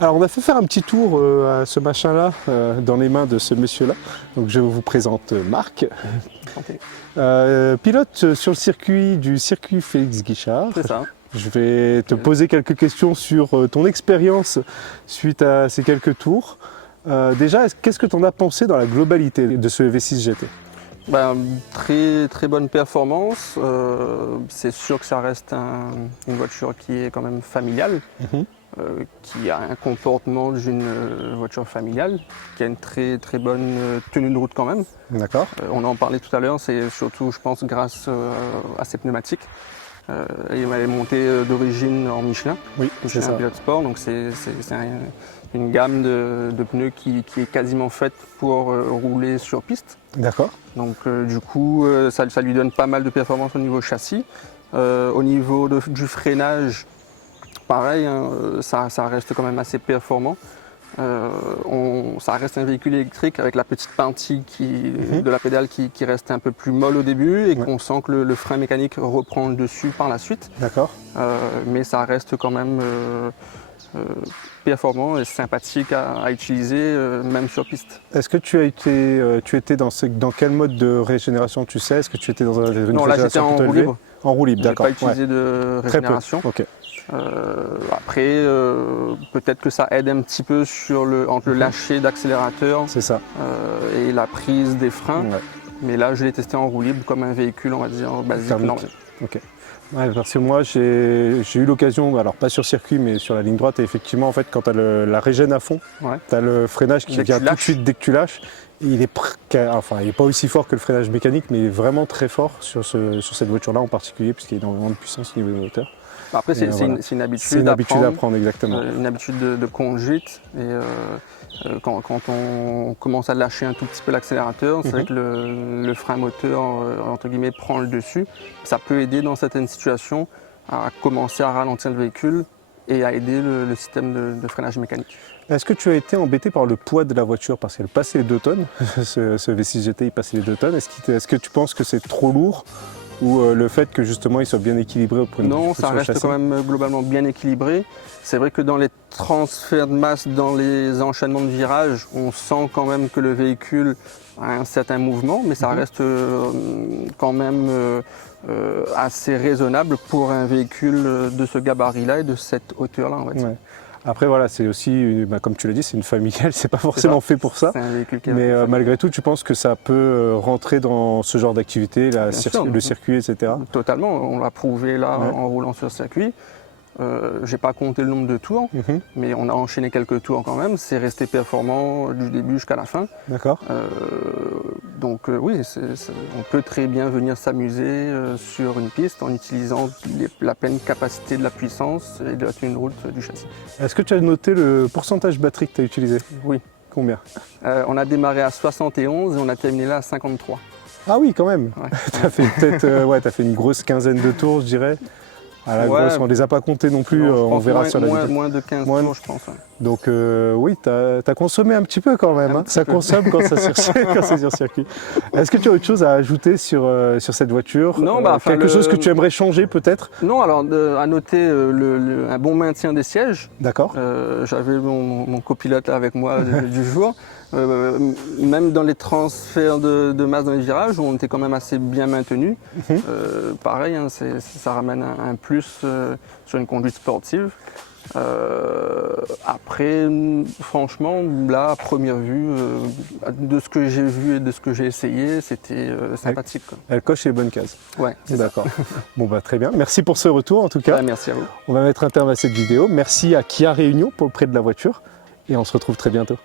Alors on a fait faire un petit tour à ce machin-là dans les mains de ce monsieur-là. Donc je vous présente Marc, pilote sur le circuit Félix Guichard. C'est ça. Je vais te poser quelques questions sur ton expérience suite à ces quelques tours. Déjà, qu'est-ce que tu en as pensé dans la globalité de ce V6 GT? Très bonne performance. C'est sûr que ça reste une voiture qui est quand même familiale, qui a un comportement d'une voiture familiale, qui a une très bonne tenue de route quand même. D'accord. On en parlait tout à l'heure, c'est surtout, je pense, grâce à ses pneumatiques. Il est monté d'origine en Michelin, Oui, c'est ça. Un pilote sport, donc c'est une gamme de pneus qui est quasiment faite pour rouler sur piste. D'accord. Donc du coup, ça lui donne pas mal de performance au niveau châssis. Au niveau du freinage, pareil, hein, ça reste quand même assez performant. Ça reste un véhicule électrique avec la petite pentille de la pédale qui reste un peu plus molle au début et qu'on sent que le frein mécanique reprend le dessus par la suite. D'accord. Mais ça reste quand même performant et sympathique à utiliser, même sur piste. Est-ce que tu étais dans quel mode de régénération, tu sais? Est-ce que tu étais dans une Non, là j'étais en roue libre. En roue libre, d'accord. J'ai pas utilisé de régénération. Très peu. Ok. Après, peut-être que ça aide un petit peu entre le lâcher d'accélérateur et la prise des freins. Ouais. Mais là, je l'ai testé en roue libre comme un véhicule, on va dire, basique. Ok. Ouais, parce que moi, j'ai eu l'occasion, alors pas sur circuit, mais sur la ligne droite, et effectivement, en fait, quand tu as la régène à fond, tu as le freinage qui vient tout de suite dès que tu lâches. Il est pas aussi fort que le freinage mécanique, mais il est vraiment très fort sur cette voiture-là en particulier, puisqu'il y a énormément de puissance au niveau de la hauteur. Après, c'est une habitude à prendre, exactement. Une habitude de conduite. Et quand on commence à lâcher un tout petit peu l'accélérateur, c'est vrai que le frein moteur, entre guillemets, prend le dessus. Ça peut aider dans certaines situations à commencer à ralentir le véhicule et à aider le système de freinage mécanique. Est-ce que tu as été embêté par le poids de la voiture parce qu'elle passait les 2 tonnes? Ce V6 GT, il passait les 2 tonnes. Est-ce que tu penses que c'est trop lourd? Ou le fait que justement il soit bien équilibré au point de vue? Non, ça reste quand même globalement bien équilibré. C'est vrai que dans les transferts de masse, dans les enchaînements de virages, on sent quand même que le véhicule a un certain mouvement, mais ça reste quand même assez raisonnable pour un véhicule de ce gabarit-là et de cette hauteur-là, on va dire. Ouais. Après voilà, c'est aussi, comme tu l'as dit, c'est une familiale, c'est pas forcément fait pour ça. Mais malgré tout, tu penses que ça peut rentrer dans ce genre d'activité, le circuit, etc. Totalement, on l'a prouvé là en roulant sur circuit. J'ai pas compté le nombre de tours, mais on a enchaîné quelques tours quand même. C'est resté performant du début jusqu'à la fin. D'accord. Donc oui, on peut très bien venir s'amuser sur une piste en utilisant la pleine capacité de la puissance et de la tenue de route du châssis. Est-ce que tu as noté le pourcentage batterie que tu as utilisé? Oui. Combien? On a démarré à 71 et on a terminé là à 53. Ah oui, quand même. Ouais. Tu as fait peut-être t'as fait une grosse quinzaine de tours, je dirais. À la grosse, on ne les a pas comptés non plus, on verra sur la vidéo. Moins de 15 tours, je pense. Ouais. Donc oui, tu as consommé un petit peu quand même. Hein. Ça consomme quand c'est sur circuit. Est-ce que tu as autre chose à ajouter sur cette voiture? Non, quelque chose que tu aimerais changer peut-être? Non, alors à noter un bon maintien des sièges. D'accord. J'avais mon copilote avec moi du jour. Même dans les transferts de masse dans les virages, on était quand même assez bien maintenu. Pareil, hein, ça ramène un plus sur une conduite sportive. Après, franchement, là, à première vue, de ce que j'ai vu et de ce que j'ai essayé, c'était sympathique. Elle coche les bonnes cases. Ouais, d'accord. Bon, très bien. Merci pour ce retour en tout cas. Ouais, merci à vous. On va mettre un terme à cette vidéo. Merci à Kia Réunion pour le prêt de la voiture et on se retrouve très bientôt.